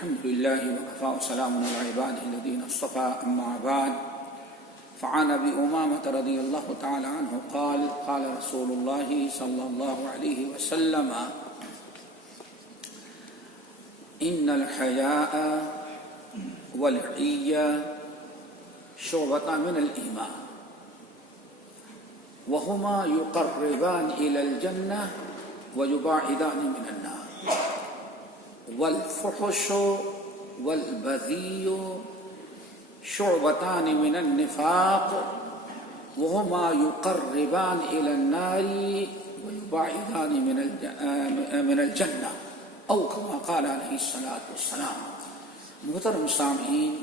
الحمد لله وكفى وسلام على عباده الذين اصطفى أما بعد فعن أبي أمامة رضي الله تعالى عنه قال قال رسول الله صلى الله عليه وسلم إن الحياء والعية شعبة من الإيمان وهما يقربان إلى الجنة ويباعدان من النار والفحش والبذي شعبتان من النفاق وهما يقربان إلى النار ويباعدان من الجنة أو كما قال عليه الصلاة والسلام. محترم سامعین،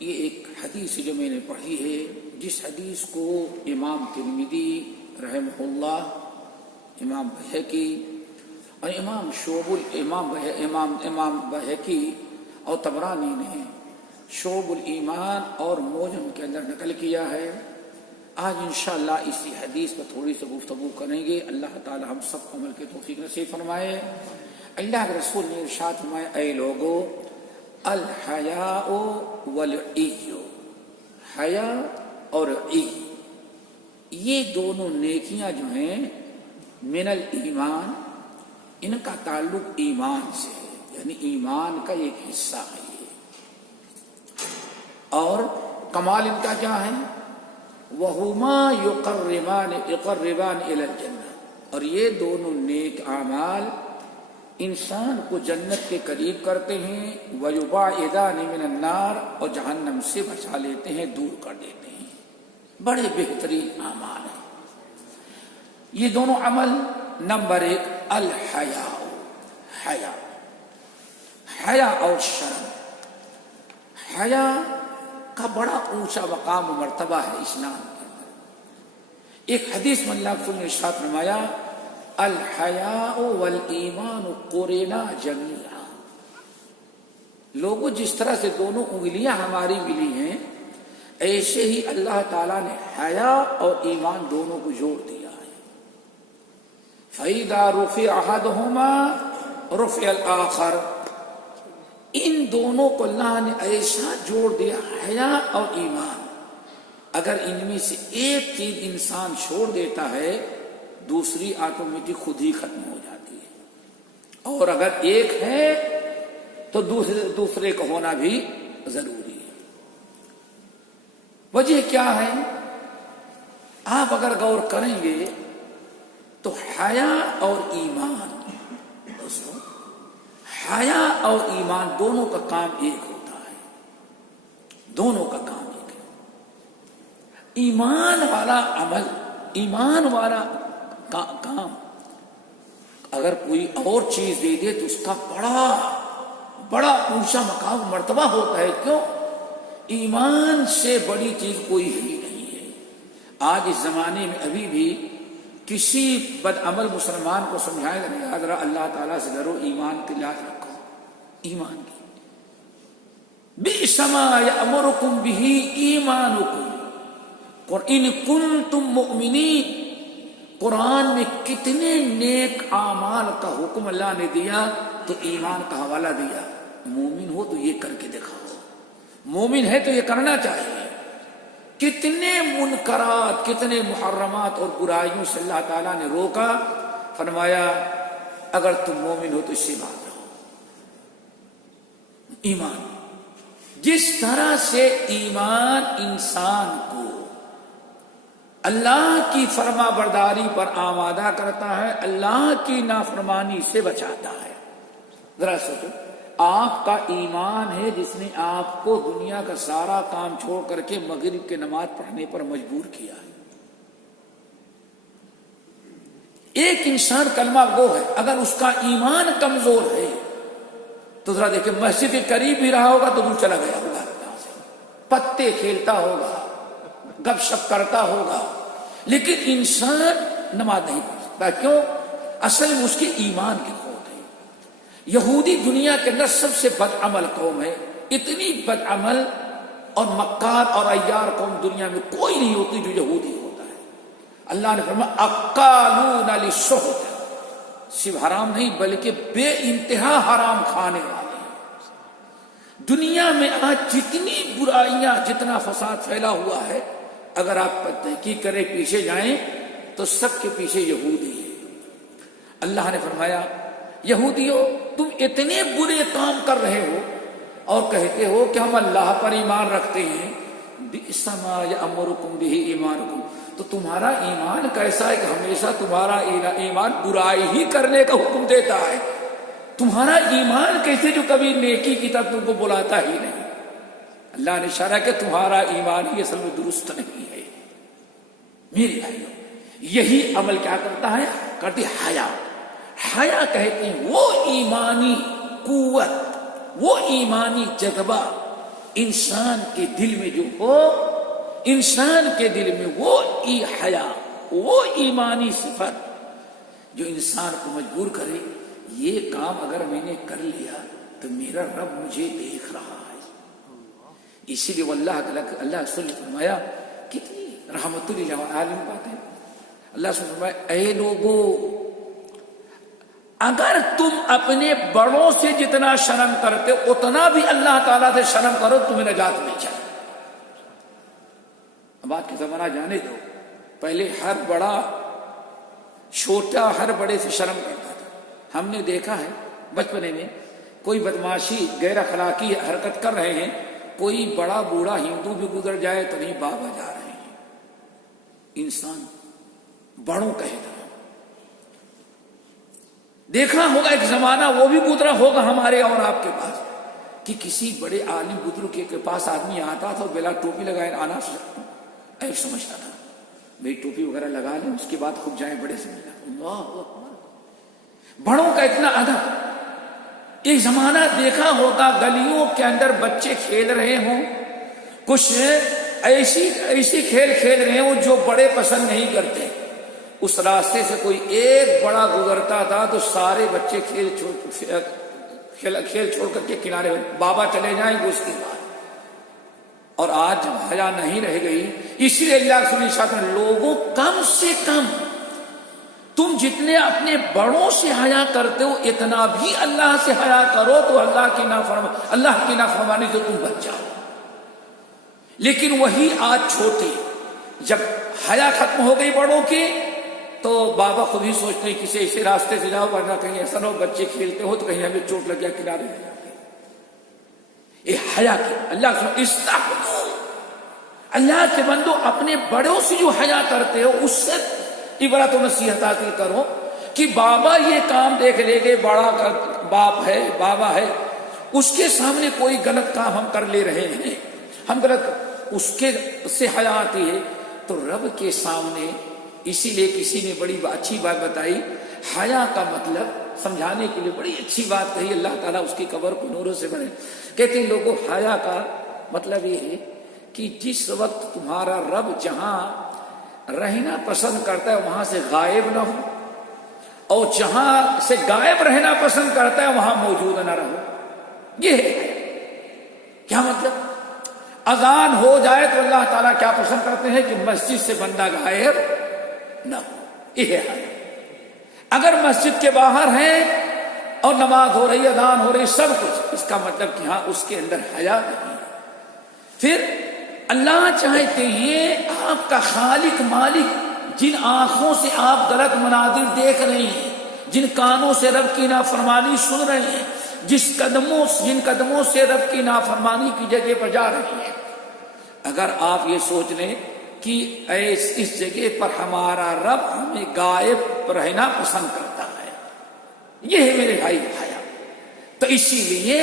یہ ایک حدیث جو میں نے پڑھی ہے، جس حدیث کو امام ترمذی رحمہ اللہ، امام بہقی اور امام بہقی اور طبرانی نے شعب الایمان اور موجم کے اندر نقل کیا ہے. آج انشاءاللہ اسی حدیث پر تھوڑی سی گفتگو کریں گے. اللہ تعالی ہم سب کو عمل کے توفیق نصیب فرمائے. اللہ کے رسول نے ارشاد فرمایا، اے لوگو، الحیاء والعی، حیا اور عی، یہ دونوں نیکیاں جو ہیں من الایمان، ان کا تعلق ایمان سے ہے، یعنی ایمان کا ایک حصہ ہے یہ. اور کمال ان کا کیا ہے؟ وہما یقربان الی الجنہ، اور یہ دونوں نیک اعمال انسان کو جنت کے قریب کرتے ہیں، ویباعدان من النار، اور جہنم سے بچا لیتے ہیں، دور کر دیتے ہیں. بڑے بہترین اعمال ہیں یہ دونوں عمل. نمبر 1 الحیاء، حیا اور شرم. حیا کا بڑا اونچا مقام و مرتبہ ہے اسلام کے اندر. ایک حدیث میں اللہ کے رسول نے ارشاد فرمایا، الحیاء والایمان قرنا جمیعا. لوگوں، جس طرح سے دونوں انگلیاں ہماری ملی ہیں، ایسے ہی اللہ تعالیٰ نے حیا اور ایمان دونوں کو جوڑ دیا ہے. فَإِذَا رُفِعَ أَحَدُهُمَا رُفِعَ الْآخَرُ، ان دونوں کو اللہ نے ایسا جوڑ دیا، حیا اور ایمان. اگر ان میں سے ایک چیز انسان چھوڑ دیتا ہے، دوسری آٹومیٹک خود ہی ختم ہو جاتی ہے. اور اگر ایک ہے تو دوسرے کا ہونا بھی ضروری ہے. وجہ کیا ہے؟ آپ اگر غور کریں گے تو حیا اور ایمان، دوستو، حیا اور ایمان دونوں کا کام ایک ہوتا ہے. دونوں کا کام ایک ہے. ایمان والا عمل، ایمان والا کام اگر کوئی اور چیز دے دے تو اس کا بڑا اونچا مقام مرتبہ ہوتا ہے. کیوں؟ ایمان سے بڑی چیز کوئی ہی نہیں ہے. آج اس زمانے میں ابھی بھی کسی بد عمل مسلمان کو سمجھائے گا نہیں، یاد رہا اللہ تعالیٰ سے ڈرو، ایمان کی لاج رکھو. ایمان کی بئس ما یأمرکم بہ ایمانکم ان کنتم مؤمنین. قرآن میں کتنے نیک اعمال کا حکم اللہ نے دیا تو ایمان کا حوالہ دیا. مومن ہو تو یہ کر کے دکھاؤ، مومن ہے تو یہ کرنا چاہیے. کتنے منکرات، کتنے محرمات اور برائیوں سے اللہ تعالیٰ نے روکا، فرمایا اگر تم مومن ہو تو اس سے بات رہو. ایمان، جس طرح سے ایمان انسان کو اللہ کی فرما برداری پر آمادہ کرتا ہے، اللہ کی نافرمانی سے بچاتا ہے. ذرا سوچو، آپ کا ایمان ہے جس نے آپ کو دنیا کا سارا کام چھوڑ کر کے مغرب کی نماز پڑھنے پر مجبور کیا ہے. ایک انسان کلمہ گو ہے، اگر اس کا ایمان کمزور ہے تو ذرا دیکھیں، مسجد کے قریب بھی رہا ہوگا تو دور چلا گیا ہوگا، پتے کھیلتا ہوگا، گپ شپ کرتا ہوگا، لیکن انسان نماز نہیں پڑھ سکتا. کیوں؟ اصل میں اس کے ایمان کی کھوٹ ہے. یہودی دنیا کے اندر سب سے بد عمل قوم ہے. اتنی بد عمل اور مکار اور عیار قوم دنیا میں کوئی نہیں ہوتی جو یہودی ہوتا ہے. اللہ نے فرمایا اکالون للسحت، صرف حرام نہیں بلکہ بے انتہا حرام کھانے والے ہیں. دنیا میں آج جتنی برائیاں، جتنا فساد پھیلا ہوا ہے، اگر آپ تحقیق کریں، پیچھے جائیں تو سب کے پیچھے یہودی ہے۔ اللہ نے فرمایا یہودیوں تم اتنے برے کام کر رہے ہو اور کہتے ہو کہ ہم اللہ پر ایمان رکھتے ہیں، بئس ما یأمرکم بہ ایمانکم، تو تمہارا ایمان کیسا ہے کہ ہمیشہ تمہارا ایمان برائی ہی کرنے کا حکم دیتا ہے؟ تمہارا ایمان کیسے جو کبھی نیکی کی طرف تم کو بلاتا ہی نہیں؟ اللہ نے اشارہ کہ تمہارا ایمان ہی اصل میں درست نہیں ہے۔ میرے بھائیوں، یہی عمل کیا کرتا ہے؟ کرتی حیا۔ حیا کہتے ہیں وہ ایمانی قوت، وہ ایمانی جذبہ انسان کے دل میں جو ہو، انسان کے دل میں وہ حیا، وہ ایمانی صفت جو انسان کو مجبور کرے یہ کام اگر میں نے کر لیا تو میرا رب مجھے دیکھ رہا ہے۔ اسی لیے اللہ رسول نے فرمایا، کتنی رحمت للعالمین بات ہے، اللہ رسول نے فرمایا اے لوگو، اگر تم اپنے بڑوں سے جتنا شرم کرتے اتنا بھی اللہ تعالیٰ سے شرم کرو، تمہیں نجات نہیں چاہیے۔ اب آج کے زمانہ جانے دو، پہلے ہر بڑا چھوٹا ہر بڑے سے شرم کرتا تھا۔ ہم نے دیکھا ہے بچپنے میں کوئی بدماشی غیر اخلاقی حرکت کر رہے ہیں، کوئی بڑا بوڑھا ہندو بھی گزر جائے تو نہیں بابا جا رہے ہیں۔ انسان بڑوں کہتا ہے۔ دیکھا ہوگا ایک زمانہ وہ بھی گزرا ہوگا ہمارے اور آپ کے پاس کہ کسی بڑے عالم بزرگ کے پاس آدمی آتا تھا بلا ٹوپی لگائے آنا ایب سمجھتا تھا، بھائی ٹوپی وغیرہ لگا لیں اس کے بعد خود جائیں بڑے سے ملنا۔ اللہ بڑوں کا اتنا ادب۔ ایک زمانہ دیکھا ہوگا گلیوں کے اندر بچے کھیل رہے ہوں، کچھ ایسی کھیل کھیل رہے ہوں جو بڑے پسند نہیں کرتے، اس راستے سے کوئی ایک بڑا گزرتا تھا تو سارے بچے کھیل چھوڑ کر کے کنارے بابا چلے جائیں گے اس کے بعد۔ اور آج جب حیا نہیں رہ گئی، اسی لیے اللہ رسول نے لوگوں کم سے کم تم جتنے اپنے بڑوں سے حیا کرتے ہو اتنا بھی اللہ سے حیا کرو تو اللہ کی نافرمانی سے تم بچ جاؤ۔ لیکن وہی آج چھوٹے، جب حیا ختم ہو گئی بڑوں کی تو بابا خود ہی سوچتے ہیں کسی ایسے راستے سے جاؤ ورنہ کہیں ایسا نہ ہو بچے کھیلتے ہو تو کہیں ہمیں چوٹ لگ گیا کنارے لے جاتے۔ یہ حیا کی اللہ استحدو، اللہ کے بندو اپنے بڑوں سے جو حیا کرتے ہو اس سے عبرت و نصیحت حاصل کرو کہ بابا یہ کام دیکھ لے گے، بڑا باپ ہے، بابا ہے، اس کے سامنے کوئی غلط کام ہم کر لے رہے ہیں، ہم غلط، اس کے سے حیا آتی ہے تو رب کے سامنے۔ اسی لیے کسی نے بڑی اچھی بات بتائی، حیا کا مطلب سمجھانے کے لیے بڑی اچھی بات کہی، اللہ تعالیٰ اس کی قبر کو نوروں سے بھرے۔ کہتے ہیں لوگوں حیا کا مطلب یہ ہے کہ جس وقت تمہارا رب جہاں رہنا پسند کرتا ہے وہاں سے غائب نہ ہو، اور جہاں سے غائب رہنا پسند کرتا ہے وہاں موجود نہ رہو۔ یہ ہے کیا مطلب؟ اذان ہو جائے تو اللہ تعالیٰ کیا پسند کرتے ہیں کہ مسجد سے بندہ غائب نہ ہو، یہ ہے حیا۔ اگر مسجد کے باہر ہیں اور نماز ہو رہی، اذان ہو رہی، سب کچھ، اس کا مطلب کہ ہاں اس کے اندر حیا نہیں۔ پھر اللہ چاہتے ہیں آپ کا خالق مالک جن آنکھوں سے آپ غلط مناظر دیکھ رہے ہیں، جن کانوں سے رب کی نافرمانی سن رہے ہیں، جن قدموں سے رب کی نافرمانی کی جگہ پر جا رہے ہیں، اگر آپ یہ سوچ لیں کہ اس جگہ پر ہمارا رب ہمیں غائب رہنا پسند کرتا ہے، یہ ہے میرے بھائی حیا۔ تو اسی لیے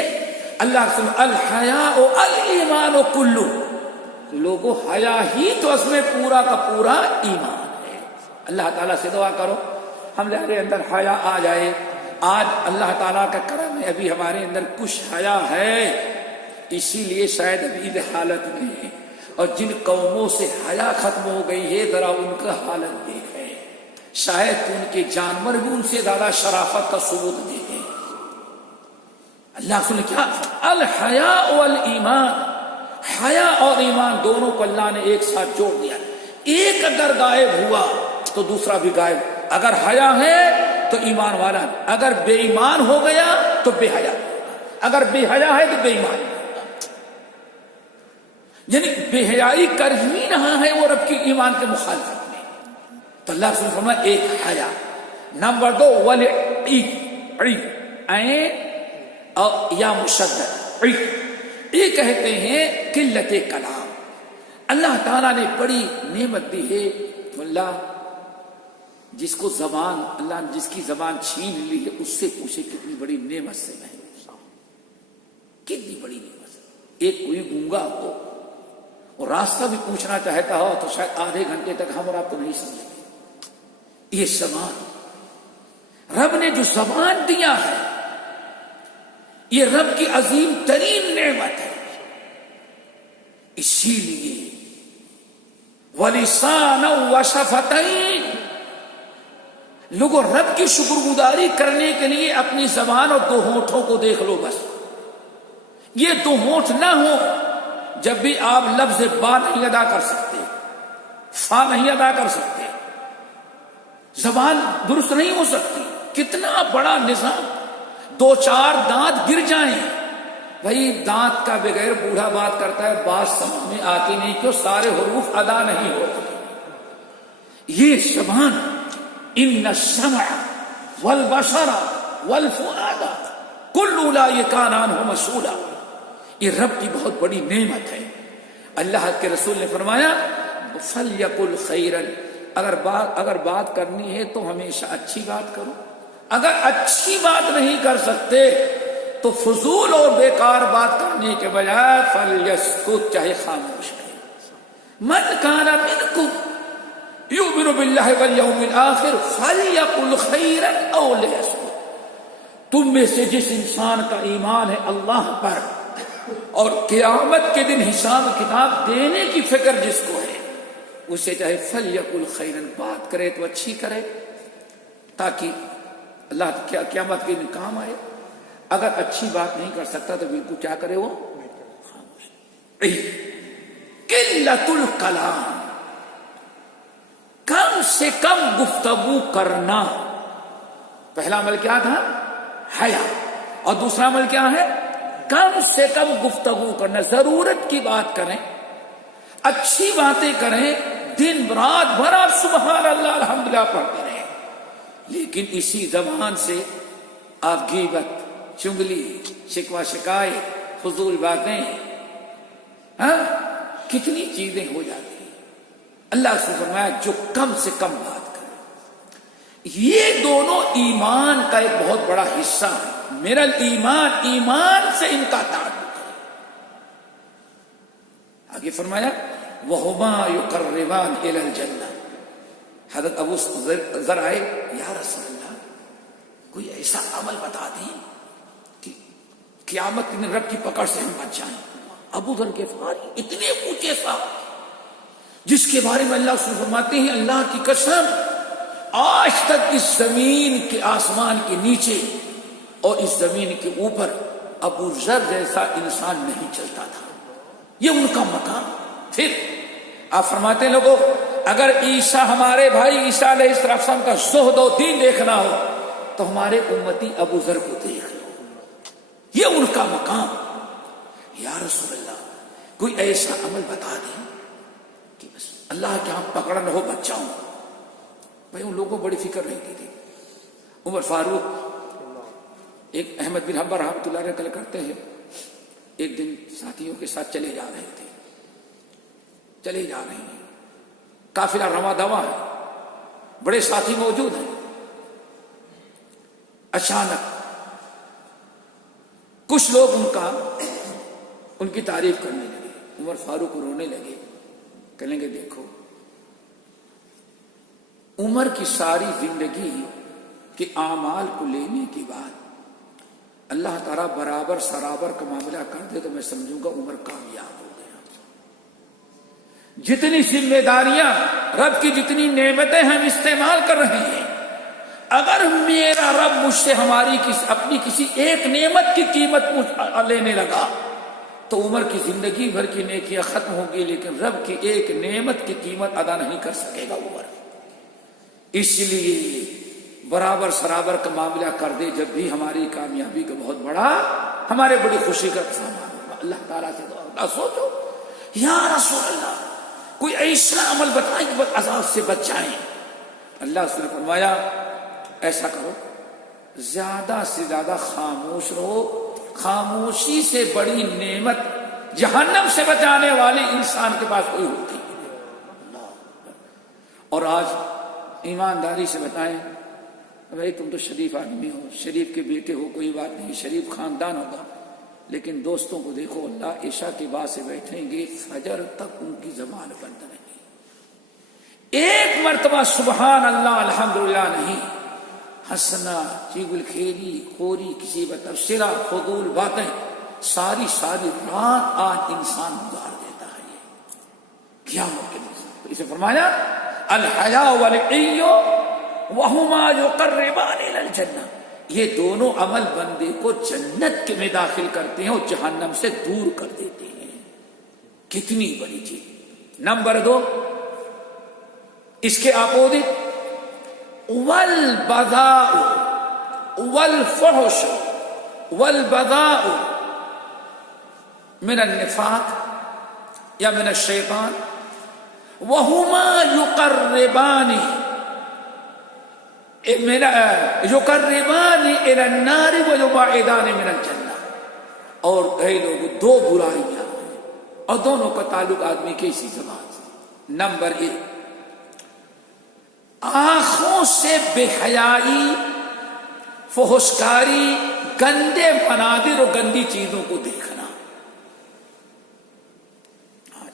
اللہ سے الحیاء الایمان کلو، لوگوں حیا ہی تو اس میں پورا کا پورا ایمان ہے۔ اللہ تعالیٰ سے دعا کرو ہمارے اندر حیا آ جائے۔ آج اللہ تعالیٰ کا کرم ہے، ابھی ہمارے اندر کچھ حیا ہے، اسی لیے شاید ابھی حالت میں ہے، اور جن قوموں سے حیا ختم ہو گئی ہے ذرا ان کا حالت دیکھیں، شاید ان کے جانور بھی ان سے زیادہ شرافت کا ثبوت دیتے ہیں۔ اللہ نے کیا الحیاء والایمان، حیا اور ایمان دونوں کو اللہ نے ایک ساتھ جوڑ دیا۔ ایک اگر غائب ہوا تو دوسرا بھی غائب، اگر حیا ہے تو ایمان والا ہے، اگر بے ایمان ہو گیا تو بے حیا، اگر بے حیا ہے تو بے ایمان۔ یعنی بے حیائی کر ہی رہا ہے وہ رب کی ایمان کے مخالفت میں. تو اللہ رسول فرمایا ایک حیا. نمبر 2 یا مشدد یہ کہتے ہیں قلت کلام. اللہ تعالیٰ نے بڑی نعمت دی ہے. اللہ جس کو زبان اللہ نے جس کی زبان چھین لی ہے اس سے پوچھے کتنی بڑی نعمت سے محروم ہوں. کتنی بڑی نعمت. ایک کوئی گونگا ہو اور راستہ بھی پوچھنا چاہتا ہو تو شاید آدھے گھنٹے تک ہم اور آپ تو نہیں سمجھیں گے. یہ زبان رب نے جو زبان دیا ہے یہ رب کی عظیم ترین نعمت ہے. اسی لیے وَلِسَانًا وَشَفَتَيْن لوگوں رب کی شکر گزاری کرنے کے لیے اپنی زبان اور 2 ہونٹوں کو دیکھ لو. بس یہ 2 ہونٹ نہ ہو جب بھی آپ لفظ با نہیں ادا کر سکتے, فا نہیں ادا کر سکتے, زبان درست نہیں ہو سکتی. کتنا بڑا نظام. 2-4 دانت گر جائیں بھائی, دانت کا بغیر بوڑھا بات کرتا ہے بات سمجھ میں آتی نہیں کیوں سارے حروف ادا نہیں ہوتے. یہ زبان ان السمع والبصر والفؤاد کل اولئک کان عنہ مسئولا یہ رب کی بہت بڑی نعمت ہے. اللہ کے رسول نے فرمایا فلیقل خیرا اگر بات کرنی ہے تو ہمیشہ اچھی بات کرو. اگر اچھی بات نہیں کر سکتے تو فضول اور بیکار بات کرنے کے بجائے فلیسکت چاہے خاموش رہے. من کان منکم یؤمن باللہ والیوم الآخر فلیقل خیرا او لیسکت. تم میں سے جس انسان کا ایمان ہے اللہ پر اور قیامت کے دن حساب کتاب دینے کی فکر جس کو ہے اسے چاہے فلیقل خیرا بات کرے تو اچھی کرے تاکہ اللہ قیامت کے دن کام آئے. اگر اچھی بات نہیں کر سکتا تو بالکل کیا کرے وہ خاموش. قلت الکلام کم سے کم گفتگو کرنا. پہلا عمل کیا تھا حیا اور دوسرا عمل کیا ہے کم سے کم گفتگو کرنا. ضرورت کی بات کریں, اچھی باتیں کریں, دن رات بھر آپ سبحان اللہ الحمدللہ پڑھتے رہیں, لیکن اسی زبان سے آپ غیبت, چگلی, شکوہ شکایت, فضول باتیں, کتنی چیزیں ہو جاتی ہیں. اللہ سے فرمایا جو کم سے کم بات کرے. یہ دونوں ایمان کا ایک بہت بڑا حصہ ہے. میرا ایمان سے ان کا تعلق ہے. آگے فرمایا وَهُمَا يُقَرِّبَانِ إِلَى الْجَنَّةِ. حضرت ابو ذر آئے یا رسول اللہ کوئی ایسا عمل بتا دیں کہ قیامت کے دن رب کی پکڑ سے ہم بچ جائیں. ابو ذر غفاری اتنے اونچے صاحب جس کے بارے میں اللہ سے فرماتے ہیں اللہ کی قسم آج تک اس زمین کے آسمان کے نیچے اور اس زمین کے اوپر ابو ذر جیسا انسان نہیں چلتا تھا. یہ ان کا مقام. پھر آپ فرماتے ہیں لوگوں اگر عیسیٰ ہمارے بھائی عیسیٰ علیہ السلام کا زہد و دین دیکھنا ہو تو ہمارے امتی ابو ذر کو دیکھ لو. یہ ان کا مقام. یا رسول اللہ کوئی ایسا عمل بتا دیں کہ بس اللہ کے ہاں پکڑ نہ ہو بچ جاؤں. بھائی ان لوگوں کو بڑی فکر رہتی تھی. عمر فاروق ایک احمد بن حنبل رحمۃ اللہ علیہ نقل کرتے ہیں ایک دن ساتھیوں کے ساتھ چلے جا رہے ہیں, قافلہ رواں دواں ہے, بڑے ساتھی موجود ہیں. اچانک کچھ لوگ ان کی تعریف کرنے لگے. عمر فاروق رونے لگے, کہنے لگے دیکھو عمر کی ساری زندگی کے اعمال کو لینے کے بعد اللہ تعالیٰ برابر سرابر کا معاملہ کر دے تو میں سمجھوں گا عمر کامیاب ہو گیا. جتنی ذمہ داریاں رب کی جتنی نعمتیں ہم استعمال کر رہے ہیں اگر میرا رب مجھ سے اپنی کسی ایک نعمت کی قیمت لینے لگا تو عمر کی زندگی بھر کی نیکیاں ختم ہوگی لیکن رب کی ایک نعمت کی قیمت ادا نہیں کر سکے گا عمر. اس لیے برابر سرابر کا معاملہ کر دے جب بھی ہماری کامیابی کا بہت بڑا ہمارے بڑی خوشی کا سامان ہوگا. اللہ تعالیٰ سے دعا. سوچو یا رسول اللہ کوئی ایسا عمل بتائیں کہ بس عذاب سے بچ جائیں. اللہ اس نے فرمایا ایسا کرو زیادہ سے زیادہ خاموش رہو. خاموشی سے بڑی نعمت جہنم سے بچانے والے انسان کے پاس کوئی ہوتی ہے. اور آج ایمانداری سے بتائیں بھائی تم تو شریف آدمی ہو, شریف کے بیٹے ہو, کوئی بات نہیں, شریف خاندان ہوگا, لیکن دوستوں کو دیکھو اللہ عشاء کے بعد سے بیٹھیں گے فجر تک ان کی زبان بند نہیں, ایک مرتبہ سبحان اللہ الحمدللہ نہیں. ہنسنا, چغل کھیلی, خوری, کسی پر تبصرہ, فضول باتیں, ساری رات آج انسان گزار دیتا ہے. یہ قیامت کے دن تو اسے فرمایا الحیا والعی وہما یقربان الی الجنہ, یہ دونوں عمل بندے کو جنت میں داخل کرتے ہیں اور جہنم سے دور کر دیتے ہیں. کتنی بڑی چیز. نمبر 2 اس کے اپوزٹ والبذاء والفحش والبذاء من النفاق یا من الشیطان وہما یقربان الی النار ویبعدان من الجنہ. اور کئی لوگ دو برائیاں ہیں اور دونوں کا تعلق آدمی کی اسی زبان سے. نمبر 1 آنکھوں سے بے حیائی, فحشکاری, گندے مناظر اور گندی چیزوں کو دیکھنا. آج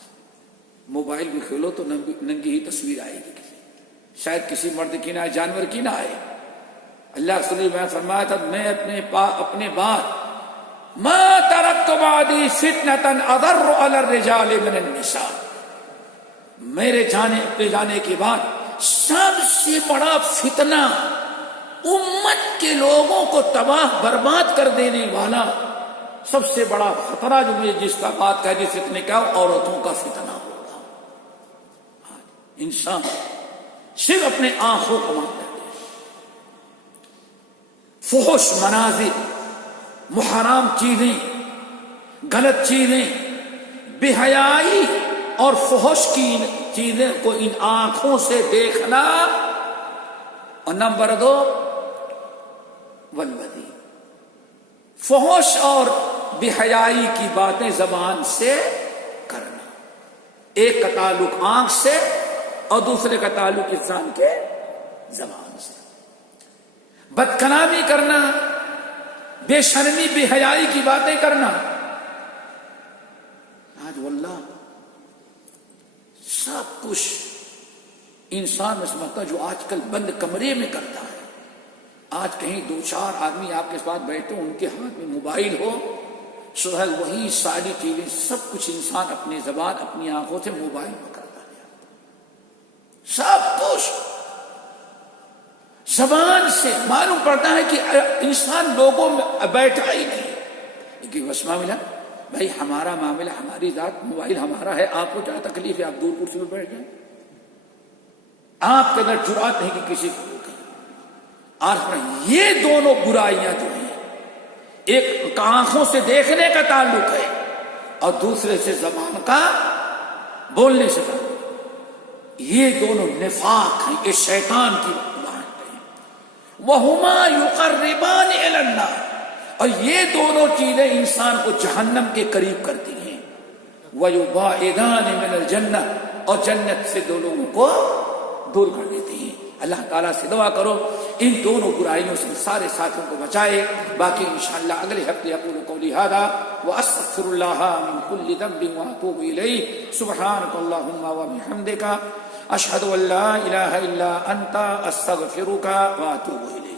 موبائل بھی کھولو تو ننگی ہی تصویر آئے گی, شاید کسی مرد کی نہ آئے, جانور کی نہ آئے. اللہ رسول میں فرمایا تھا میں اپنے بعد ما ترکت بعدی فتنۃ اضر علی الرجال من النساء, میرے جانے کے بعد سب سے بڑا فتنہ امت کے لوگوں کو تباہ برباد کر دینے والا سب سے بڑا خطرہ جو مجھے جس کا بات کہہ دی فتنے کا, عورتوں کا فتنہ ہوگا. انسان صرف اپنے آنکھوں کو مانتے ہیں, فحش مناظر, محرام چیزیں, غلط چیزیں, بے حیائی اور فحش کی چیزیں کو ان آنکھوں سے دیکھنا. اور نمبر 2 والبذی, فحش اور بے حیائی کی باتیں زبان سے کرنا. ایک کا تعلق آنکھ سے اور دوسرے کا تعلق انسان کے زبان سے. بد کلامی کرنا, بے شرمی بے حیائی کی باتیں کرنا. آج واللہ سب کچھ انسان میں سمجھتا جو آج کل بند کمرے میں کرتا ہے. آج کہیں 2-4 آدمی آپ کے ساتھ بیٹھے ان کے ہاتھ میں موبائل ہو, سہل وہی ساری چیزیں سب کچھ انسان اپنی زبان اپنی آنکھوں سے موبائل میں کرتا ہے. سب کچھ زبان سے معلوم پڑتا ہے کہ انسان لوگوں میں بیٹھا ہی نہیں. لیکن بس معاملہ بھائی ہمارا معاملہ, ہماری ذات, موبائل ہمارا ہے, آپ کو کیا تکلیف ہے, آپ دور کرسی میں بیٹھ جائیں. آپ کے اندر جرات نہیں کہ کسی کو روکیں. اور یہ دونوں برائیاں جو ہیں, ایک آنکھوں سے دیکھنے کا تعلق ہے اور دوسرے سے زبان کا بولنے سے تعلق, یہ دونوں نفاق ہیں, یہ شیطان کی بات ہے. وہما یقربان الی النار, اور یہ دونوں چیزیں انسان کو جہنم کے قریب کرتی ہیں. وَيُبَعِدَانِ مِنَ الْجَنَّةِ, اور جنت سے دو لوگوں کو دور کر دیتی ہیں. اللہ تعالیٰ سے دعا کرو ان دونوں برائیوں سے سارے ساتھیوں کو بچائے. باقی انشاءاللہ اگلے ہفتے اقول قولی ھذا واستغفر اللہ من کل ذنب واتوب الیہ. سبحانک اللہم وبحمدک اشہد ان لا الہ الا انت استغفرک واتوب الیک.